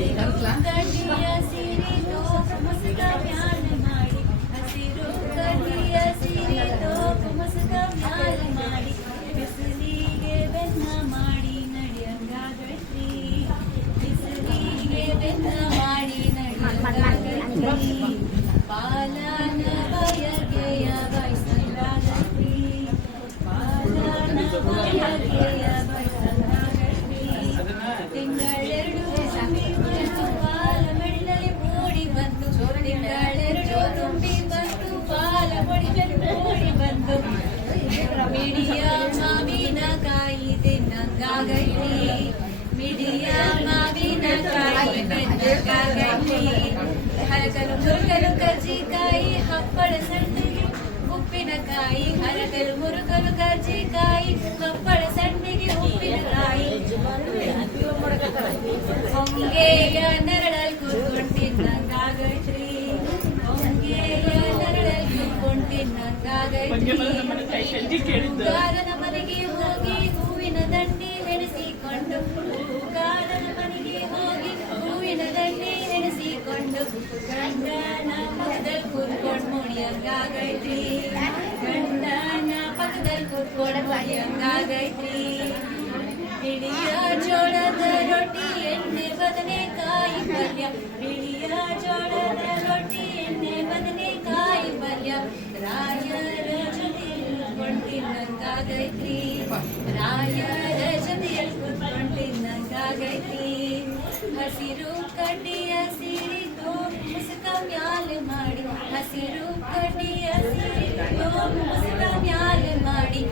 ಕಡ್ಡಿಯ ಸೀರೆ ತೋಪು ಮುಸುಕ ಮ್ಯಾಲ ಮಾಡಿ ಹಸಿರು ಕಡ್ಡಿಯ ಸೀರೆ ತೋಪು ಮುಸುಕ ಮ್ಯಾಲ ಮಾಡಿ ಬಿಸಿಲಿಗೆ ಬೆನ್ನ ಮಾಡಿ ನಡೆಯಂಗಾಗೈತ್ರಿ ಬಿಸಿಲಿಗೆ ಬೆನ್ನ ಮಾಡಿ ನಡೆಯಂಗಾಗೈತ್ರಿ ಪಾಲನ ಬಯಕೆಯ ಬಯಸಂಗಾಗೈತ್ರಿ ಪಾಲನ ಬಯಕೆಯ ಬಯಸಂಗಾಗೈತ್ರಿ ತಿಂಗಳೆರಡು ಪಾಲ ಮೆಳ್ಳಲಿ ಮೂಡಿ ಬಂತು ತಿಂಗಳೆರಡು ತುಂಬಿ ಬಂತು ಪಾಲ ಮೂಡಿ ಬಂತು ಮಿಡಿಯ ಮಾವಿನಕಾಯಿ ತಿನ್ನಂಗಾಗೈತಿ ಮಿಡಿಯ ಮಾವಿನಕಾಯಿ ತಿನ್ನಂಗಾಗೈತಿ ಹರಕಲು ಮುರುಕಲು ಕರ್ಜಿಕಾಯಿ ಹಪ್ಪಳ ಸಂಡಿಗೆ ಉಪ್ಪಿನಕಾಯಿ ಹರಕಲು ಮುರುಕಲು ಕರ್ಜಿಕಾಯಿ ಹಪ್ಪಳ ಸಂಡಿಗೆ ಉಪ್ಪಿನಕಾಯಿ ಹೊಂಗೆಯ ನೆರಳಲ್ಲಿ ಕೂತ್ಕೊಂಡು ತಿನ್ನಂಗಾಗೈತ್ರಿ ಹೊಂಗೆಯ ನೆರಳಲ್ಲಿ ಕೂತ್ಕೊಂಡು ತಿನ್ನಂಗಾಗೈತ್ರಿ ಹೂಗಾರನ ಮನೆಗೆ ಹೋಗಿ ಹೂವಿನ ದಂಡಿ ಎಣಿಸಿಕೊಂಡು ಹೂಗಾರನ ಮನೆಗೆ ಹೋಗಿ ಹೂವಿನ ದಂಡಿ ಎಣಿಸಿಕೊಂಡು ಗಂಡನ ಪಕ್ಕದಲ್ಲಿ ಕೂತ್ಕೊಂಡು ಮುಡಿಯಂಗಾಗೈತ್ರಿ ಗಂಡನ ಪಕ್ಕದಲ್ಲಿ ಕೂತ್ಕೊಂಡು ಮುಡಿಯಂಗಾಗೈತ್ರಿ ಬಿಳಿಯ ಜೋಳದ ರೊಟ್ಟಿ ಎಣ್ಣೆ ಬದನೆಕಾಯಿ ಪಲ್ಯ ಬಿಳಿಯ ಜೋಳದ ರೊಟ್ಟಿ ಎಣ್ಣೆ ಬದನೆಕಾಯಿ ಪಲ್ಯ ರಾಯರ ಜೊತೆಯಲ್ಲಿ ಕುತ್ಕೊಂಡು ತಿನ್ನಂಗಾಗೈತ್ರಿ ರಾಯರ ಜೊತೆಯಲ್ಲಿ ಕುತ್ಕೊಂಡು ತಿನ್ನಂಗಾಗೈತ್ರಿ ಹಸಿರು ಕಡ್ಡಿಯ ಸೀರೆ ತೋಪು ಮುಸುಕ ಮ್ಯಾಲ ಮಾಡಿ ಹಸಿರು ಕಡ್ಡಿಯ ಸೀರೆ ತೋಪು ಮುಸುಕ ಮ್ಯಾಲ ಮಾಡಿ